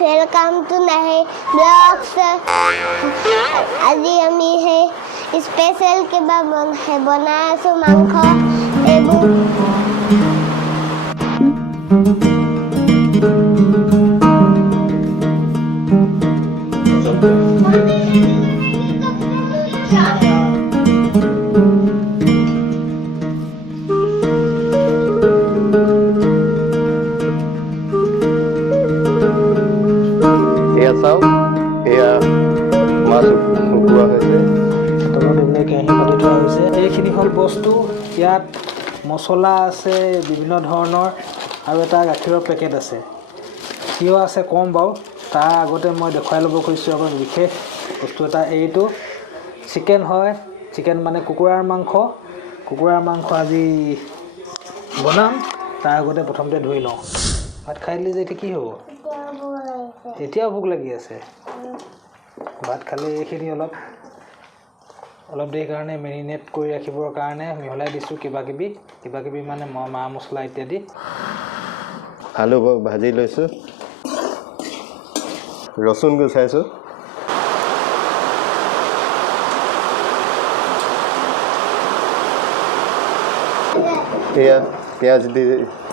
Welcome to नहीं blogs. আজি আমি সেই স্পেশাল কিবা বনাই আছো মাংস এইবোৰ এইখিনি হ'ল বস্তু ইয়াত মছলা আছে বিভিন্ন ধৰণৰ আৰু এটা গাখীৰৰ পেকেট আছে কিয় আছে কম বাৰু তাৰ আগতে মই দেখুৱাই ল'ব খুজিছোঁ আপোনাৰ বিশেষ বস্তু এটা এইটো চিকেন হয় চিকেন মানে কুকুৰাৰ মাংস আজি বনাম তাৰ আগতে প্ৰথমতে ধুই লওঁ ভাত খাই দিলে যে এতিয়া কি হ'ব এতিয়াও ভোক লাগি আছে ভাত খালে এইখিনি অলপ দেৰি কাৰণে মেৰিনেট কৰি ৰাখিবৰ কাৰণে মিহলাই দিছোঁ কিবা কিবি মানে মা মছলা ইত্যাদি আলু ভাজি লৈছোঁ ৰচুন গুচাইছোঁ এয়া পিঁয়াজ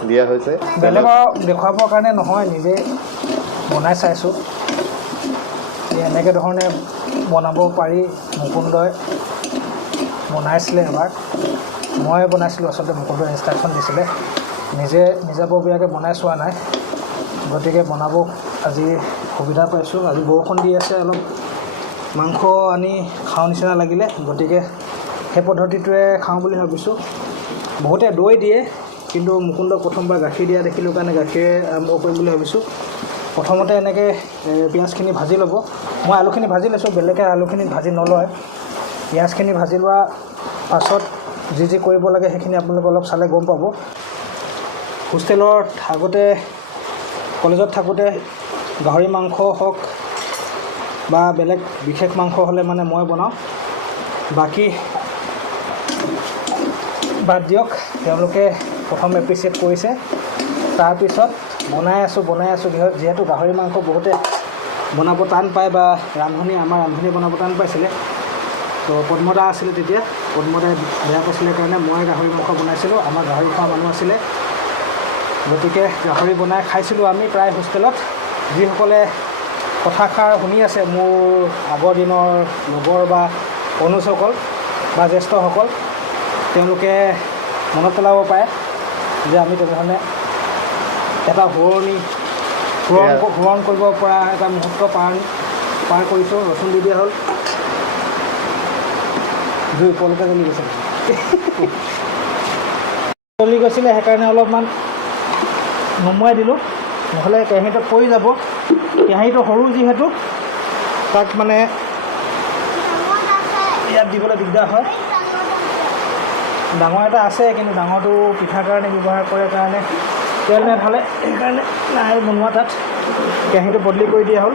দিয়া হৈছে বেলেগক দেখুৱাবৰ কাৰণে নহয় নিজে বনাই চাইছোঁ এনেকৈ ধৰণে বনাব পাৰি মুকুন্দই বনাইছিলে এবাৰ মই বনাইছিলোঁ আচলতে মুকুন্দই ইনষ্ট্ৰাকশ্যন দিছিলে নিজাববীয়াকৈ বনাই চোৱা নাই গতিকে বনাব আজি সুবিধা পাইছোঁ আজি বৰষুণ দি আছে অলপ মাংস আনি খাওঁ নিচিনা লাগিলে গতিকে সেই পদ্ধতিটোৱে খাওঁ বুলি ভাবিছোঁ বহুতে দৈ দিয়ে কিন্তু মুকুন্দক প্ৰথমবাৰ গাখীৰ দিয়া দেখিলোঁ কাৰণে গাখীৰে আৰম্ভ কৰিম বুলি ভাবিছোঁ প্ৰথমতে এনেকৈ পিঁয়াজখিনি ভাজি ল'ব মই আলুখিনি ভাজি লৈছোঁ বেলেগে আলুখিনি ভাজি নলয় পিঁয়াজখিনি ভাজি লোৱা পাছত যি কৰিব লাগে সেইখিনি আপোনালোকে অলপ চালে গম পাব হোষ্টেলত আগতে কলেজত থাকোঁতে গাহৰি মাংস হওক বা বেলেগ বিশেষ মাংস হ'লে মানে মই বনাওঁ বাকী বাদ দিয়ক তেওঁলোকে প্ৰথম এপ্ৰিচিয়েট কৰিছে তাৰপিছত বনাই আছোঁ যিহেতু গাহৰি মাংস বহুতে বনাব টান পায় বা আমাৰ ৰান্ধনি বনাব টান পাইছিলে তো পদ্মদা আছিলে তেতিয়া পদ্মদাই বেয়া পাইছিলে কাৰণে মই গাহৰি মাংস বনাইছিলোঁ আমাৰ গাহৰি খোৱা মানুহ আছিলে গতিকে গাহৰি বনাই খাইছিলোঁ আমি প্ৰায় হোষ্টেলত যিসকলে কথাষাৰ শুনি আছে মোৰ আগৰ দিনৰ লগৰ বা অনুজসকল বা জ্যেষ্ঠসকল তেওঁলোকে মনত পেলাব পাৰে যে আমি তেনেধৰণে এটা সোৱৰণ কৰিব পৰা এটা মুহূৰ্ত পাৰ কৰিছোঁ ৰচুন দি দিয়া হ'ল জুই ওপৰলৈকে জ্বলি গৈছিলে সেইকাৰণে অলপমান নমুৱাই দিলোঁ নহ'লে কেৰাহীটো পৰি যাব কেৰাহীটো সৰু যিহেতু তাক মানে ইয়াত দিবলৈ দিগদাৰ হয় ডাঙৰ এটা আছে কিন্তু ডাঙৰটো পিঠাৰ কাৰণে ব্যৱহাৰ কৰে কাৰণে তেল নাথালে সেইকাৰণে নাই বনোৱা তাত কেৰাহীটো বদলি কৰি দিয়া হ'ল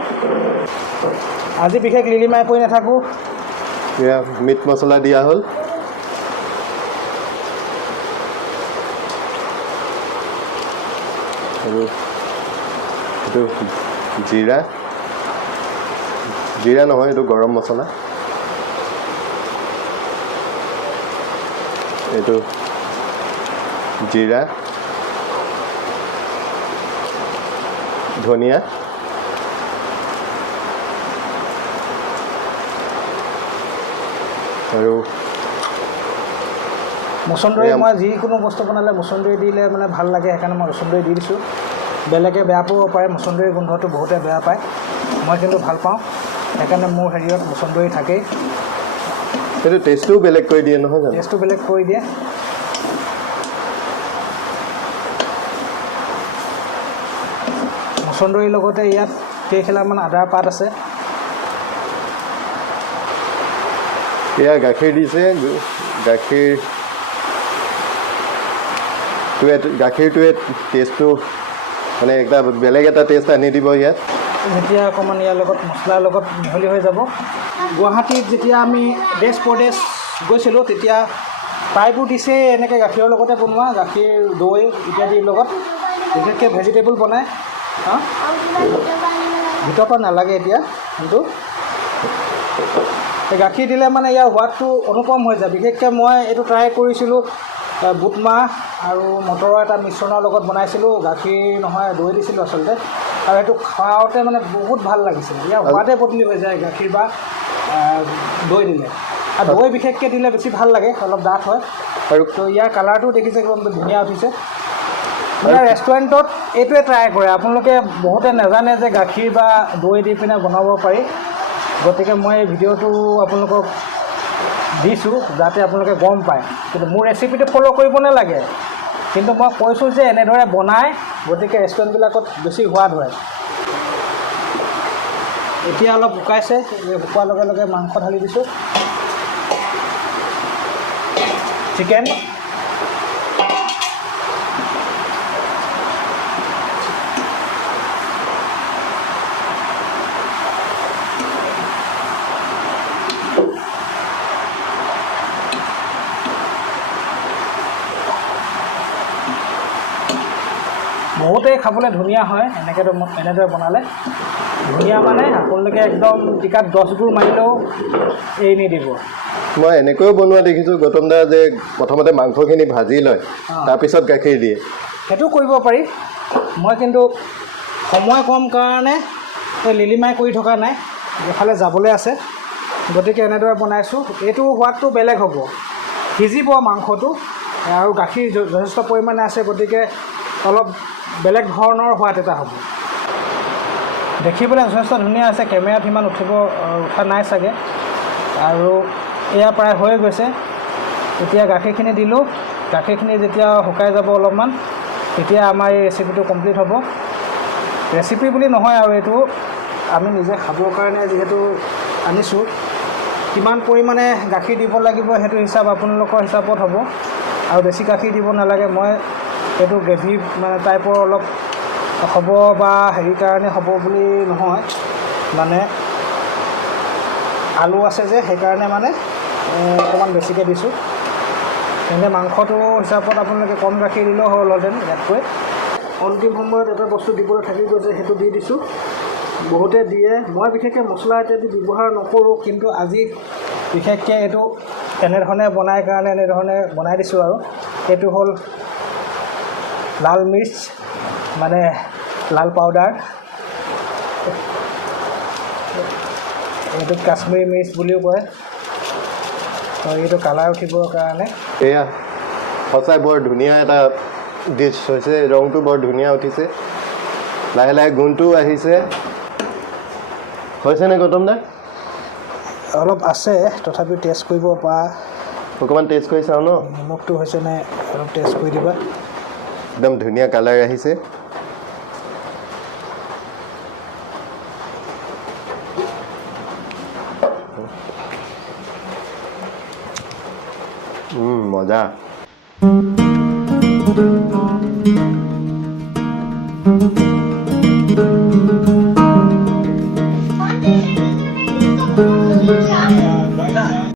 আজি বিশেষ লিলিমাই কৰি নাথাকোঁ মিট মছলা দিয়া হ'ল আৰু এইটো জিৰা নহয় এইটো গৰম মছলা এইটো জিৰা ধনিয়া আৰু মচন্দৰী মই যিকোনো বস্তু বনালে মচন্দৰী দিলে মানে ভাল লাগে সেইকাৰণে মই মচন্দৰী দি দিছোঁ বেলেগে বেয়া পাব পাৰে মচন্দৰীৰ গোন্ধটো বহুতে বেয়া পায় মই কিন্তু ভাল পাওঁ সেইকাৰণে মোৰ হেৰিয়ত মচন্দৰী থাকেই এইটো টেষ্টটোও বেলেগ কৰি দিয়ে নহয় জানো টেষ্টটো বেলেগ কৰি দিয়ে মচন্দৰীৰ লগতে ইয়াত কেইখিলামান আদাৰ পাত আছে এয়া গাখীৰ দিছে গাখীৰটোৱে টেষ্টটো মানে এটা বেলেগ এটা টেষ্ট আনি দিব ইয়াত যেতিয়া অকণমান ইয়াৰ লগত মছলাৰ লগত মিহলি হৈ যাব গুৱাহাটীত যেতিয়া আমি দেশ প্ৰদেশ গৈছিলোঁ তেতিয়া প্ৰায়বোৰ দিছে এনেকৈ গাখীৰৰ লগতে বনোৱা গাখীৰ দৈ ইত্যাদিৰ লগত বিশেষকৈ ভেজিটেবল বনায় ভিতৰৰ পৰা নালাগে এতিয়া, কিন্তু গাখীৰ দিলে মানে ইয়াৰ সোৱাদটো অনুপম হৈ যায়। বিশেষকৈ মই এইটো ট্ৰাই কৰিছিলোঁ বুট মাহ আৰু মটৰৰ এটা মিশ্ৰণৰ লগত বনাইছিলোঁ, গাখীৰ নহয় দৈ দিছিলোঁ আচলতে, আৰু সেইটো খাওঁতে মানে বহুত ভাল লাগিছিলে। ইয়াৰ সোৱাদে বদলি হৈ যায় গাখীৰ বা দৈ দিলে, আৰু দৈ বিশেষকৈ দিলে বেছি ভাল লাগে, অলপ ডাঠ হয়। আৰু তো ইয়াৰ কালাৰটো দেখিছে একদম ধুনীয়া উঠিছে। মানে ৰেষ্টুৰেণ্টত এইটোৱে ট্ৰাই কৰে, আপোনালোকে বহুতে নাজানে যে গাখীৰ বা দৈ দি পিনে বনাব পাৰি। গতিকে মই এই ভিডিঅ'টো আপোনালোকক দিছোঁ যাতে আপোনালোকে গম পায়। কিন্তু মোৰ ৰেচিপিটো ফ'ল' কৰিব নালাগে, কিন্তু মই কৈছোঁ যে এনেদৰে বনাই, গতিকে ৰেষ্টুৰেণ্টবিলাকত বেছি সোৱাদ হয়। এতিয়া অলপ শুকাইছে, শুকোৱাৰ লগে লগে মাংস ঢালি দিছোঁ। চিকেন, বহুতেই খাবলৈ ধুনীয়া হয় এনেদৰে বনালে। ধুনীয়া মানে আপোনালোকে একদম টিকাত 10 গুৰ মাৰিলেও এৰি নিদিব। মই এনেকৈও বনোৱা দেখিছোঁ গৌতম দা, যে প্ৰথমতে মাংসখিনি ভাজি লয়, তাৰপিছত গাখীৰ দিয়ে। সেইটো কৰিব পাৰি, মই কিন্তু সময় কম কাৰণে এই লিলিমাই কৰি থকা নাই, এফালে যাবলৈ আছে, গতিকে এনেদৰে বনাইছোঁ। এইটো সোৱাদটো বেলেগ হ'ব, সিজিব মাংসটো, আৰু গাখীৰ যথেষ্ট পৰিমাণে আছে, গতিকে অলপ বেলেগ ধৰণৰ সোৱাদ এটা হ'ব। দেখিবলৈ যথেষ্ট ধুনীয়া আছে, কেমেৰাত সিমান উঠা নাই চাগে, আৰু এয়া প্ৰায় হৈ গৈছে। এতিয়া গাখীৰখিনি দিলোঁ, গাখীৰখিনি যেতিয়া শুকাই যাব অলপমান, তেতিয়া আমাৰ এই ৰেচিপিটো কমপ্লিট হ'ব। ৰেচিপি বুলি নহয় আৰু এইটো আমি নিজে খাবৰ কাৰণে যিহেতু আনিছোঁ, কিমান পৰিমাণে গাখীৰ দিব লাগিব সেইটো হিচাপ আপোনালোকৰ হিচাপত হ'ব, আৰু বেছি গাখীৰ দিব নালাগে। মই এইটো গ্ৰেভি মানে টাইপৰ অলপ হ'ব বা হেৰি কাৰণে হ'ব বুলি নহয়, মানে আলু আছে যে সেইকাৰণে মানে অকণমান বেছিকৈ দিছোঁ। তেন্তে মাংসটো হিচাপত আপোনালোকে কম গাখীৰ দিলেও হ'লহেঁতেন ইয়াতকৈ। অন্তিম সময়ত এটা বস্তু দিবলৈ থাকি গৈছে, সেইটো দি দিছোঁ। বহুতে দিয়ে, মই বিশেষকৈ মছলা ইত্যাদি ব্যৱহাৰ নকৰোঁ, কিন্তু আজি বিশেষকৈ এইটো এনেধৰণে বনাই কাৰণে এনেধৰণে বনাই দিছোঁ। আৰু এইটো হ'ল লাল মিৰ্চ, মানে লাল পাউডাৰ, এইটো কাশ্মীৰী মিৰ্চ বুলিও কয়, এইটো কালাৰ উঠিবৰ কাৰণে। এয়া সঁচাই বৰ ধুনীয়া এটা ডিছ হৈছে, ৰংটো বৰ ধুনীয়া উঠিছে, লাহে লাহে গোন্ধটোও আহিছে। হৈছেনে গৌতম দা? অলপ আছে, তথাপিও টেষ্ট কৰিব পৰা। অকণমান টেষ্ট কৰি চাওঁ ন? নিমখটো হৈছে নে অলপ টেষ্ট কৰি দিবা। একদম ধুনীয়া কালাৰ আহিছে। মজা।